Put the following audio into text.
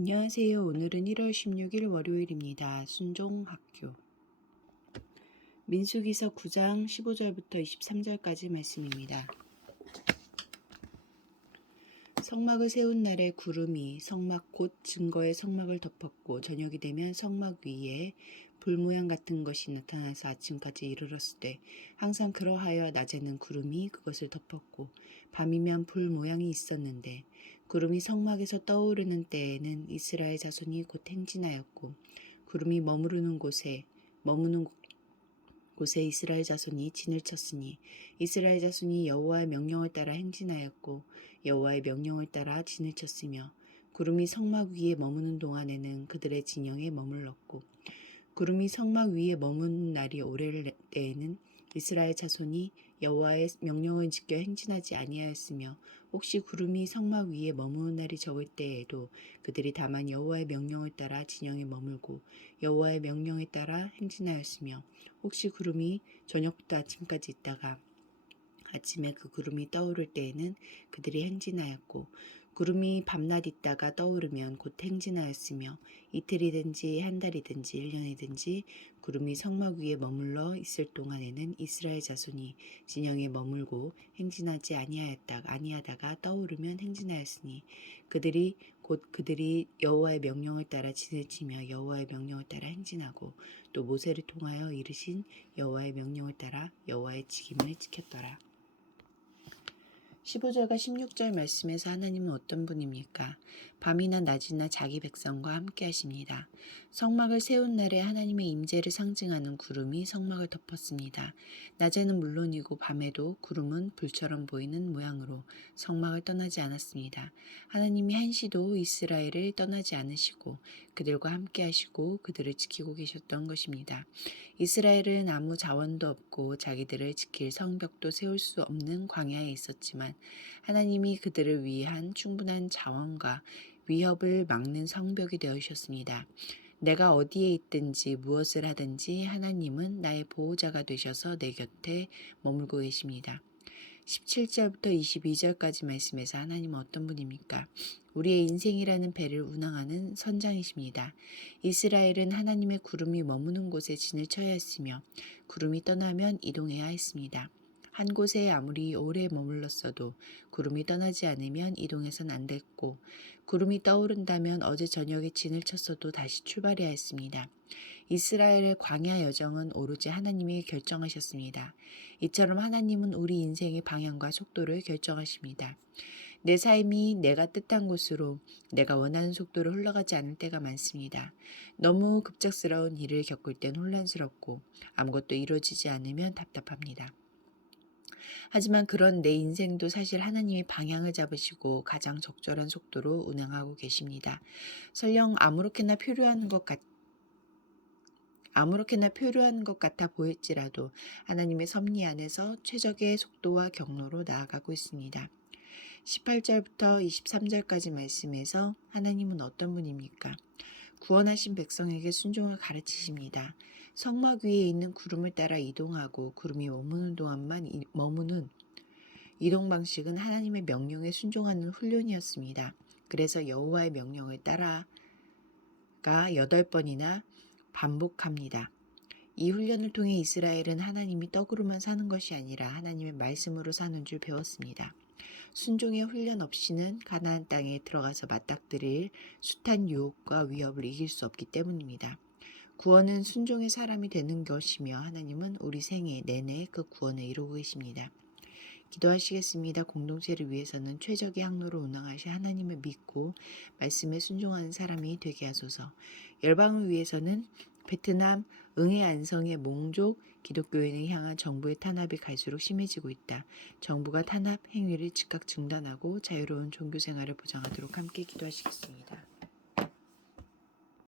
안녕하세요. 오늘은 1월 16일 월요일입니다. 순종학교 민수기서 9장 15절부터 23절까지 말씀입니다. 성막을 세운 날에 구름이 성막 곧 증거의 성막을 덮었고 저녁이 되면 성막 위에 불 모양 같은 것이 나타나서 아침까지 이르렀을 때 항상 그러하여 낮에는 구름이 그것을 덮었고 밤이면 불 모양이 있었는데 구름이 성막에서 떠오르는 때에는 이스라엘 자손이 곧 행진하였고 구름이 머무는 곳에 이스라엘 자손이 진을 쳤으니 이스라엘 자손이 여호와의 명령을 따라 행진하였고 여호와의 명령을 따라 진을 쳤으며 구름이 성막 위에 머무는 동안에는 그들의 진영에 머물렀고 구름이 성막 위에 머무는 날이 오래를 때에는 이스라엘 자손이 여호와의 명령을 지켜 행진하지 아니하였으며 혹시 구름이 성막 위에 머무는 날이 적을 때에도 그들이 다만 여호와의 명령을 따라 진영에 머물고 여호와의 명령에 따라 행진하였으며 혹시 구름이 저녁부터 아침까지 있다가 아침에 그 구름이 떠오를 때에는 그들이 행진하였고 구름이 밤낮 있다가 떠오르면 곧 행진하였으며 이틀이든지 한 달이든지 1년이든지 구름이 성막 위에 머물러 있을 동안에는 이스라엘 자손이 진영에 머물고 행진하지 아니하다가 떠오르면 행진하였으니 그들이 여호와의 명령을 따라 진을 치며 여호와의 명령을 따라 행진하고 또 모세를 통하여 이르신 여호와의 명령을 따라 여호와의 직임을 지켰더라. 15절과 16절 말씀에서 하나님은 어떤 분입니까? 밤이나 낮이나 자기 백성과 함께 하십니다. 성막을 세운 날에 하나님의 임재를 상징하는 구름이 성막을 덮었습니다. 낮에는 물론이고 밤에도 구름은 불처럼 보이는 모양으로 성막을 떠나지 않았습니다. 하나님이 한시도 이스라엘을 떠나지 않으시고 그들과 함께 하시고 그들을 지키고 계셨던 것입니다. 이스라엘은 아무 자원도 없고 자기들을 지킬 성벽도 세울 수 없는 광야에 있었지만 하나님이 그들을 위한 충분한 자원과 위협을 막는 성벽이 되어주셨습니다. 내가 어디에 있든지 무엇을 하든지 하나님은 나의 보호자가 되셔서 내 곁에 머물고 계십니다. 17절부터 22절까지 말씀에서 하나님은 어떤 분입니까? 우리의 인생이라는 배를 운항하는 선장이십니다. 이스라엘은 하나님의 구름이 머무는 곳에 진을 쳐야 했으며 구름이 떠나면 이동해야 했습니다. 한 곳에 아무리 오래 머물렀어도 구름이 떠나지 않으면 이동해선 안 됐고 구름이 떠오른다면 어제 저녁에 진을 쳤어도 다시 출발해야 했습니다. 이스라엘의 광야 여정은 오로지 하나님이 결정하셨습니다. 이처럼 하나님은 우리 인생의 방향과 속도를 결정하십니다. 내 삶이 내가 뜻한 곳으로 내가 원하는 속도로 흘러가지 않을 때가 많습니다. 너무 급작스러운 일을 겪을 땐 혼란스럽고 아무것도 이루어지지 않으면 답답합니다. 하지만 그런 내 인생도 사실 하나님이 방향을 잡으시고 가장 적절한 속도로 운행하고 계십니다. 설령 아무렇게나 표류하는 것 같아 보일지라도 하나님의 섭리 안에서 최적의 속도와 경로로 나아가고 있습니다. 18절부터 23절까지 말씀에서 하나님은 어떤 분입니까? 구원하신 백성에게 순종을 가르치십니다. 성막 위에 있는 구름을 따라 이동하고 구름이 머무는 동안만 머무는 이동 방식은 하나님의 명령에 순종하는 훈련이었습니다. 그래서 여호와의 명령을 따라가 8번이나 반복합니다. 이 훈련을 통해 이스라엘은 하나님이 떡으로만 사는 것이 아니라 하나님의 말씀으로 사는 줄 배웠습니다. 순종의 훈련 없이는 가나안 땅에 들어가서 맞닥뜨릴 숱한 유혹과 위협을 이길 수 없기 때문입니다. 구원은 순종의 사람이 되는 것이며 하나님은 우리 생애 내내 그 구원을 이루고 계십니다. 기도하시겠습니다. 공동체를 위해서는 최적의 항로로 운항하시 하나님을 믿고 말씀에 순종하는 사람이 되게 하소서. 열방을 위해서는 베트남 응해 안성의 몽족 기독교인을 향한 정부의 탄압이 갈수록 심해지고 있다. 정부가 탄압 행위를 즉각 중단하고 자유로운 종교 생활을 보장하도록 함께 기도하시겠습니다.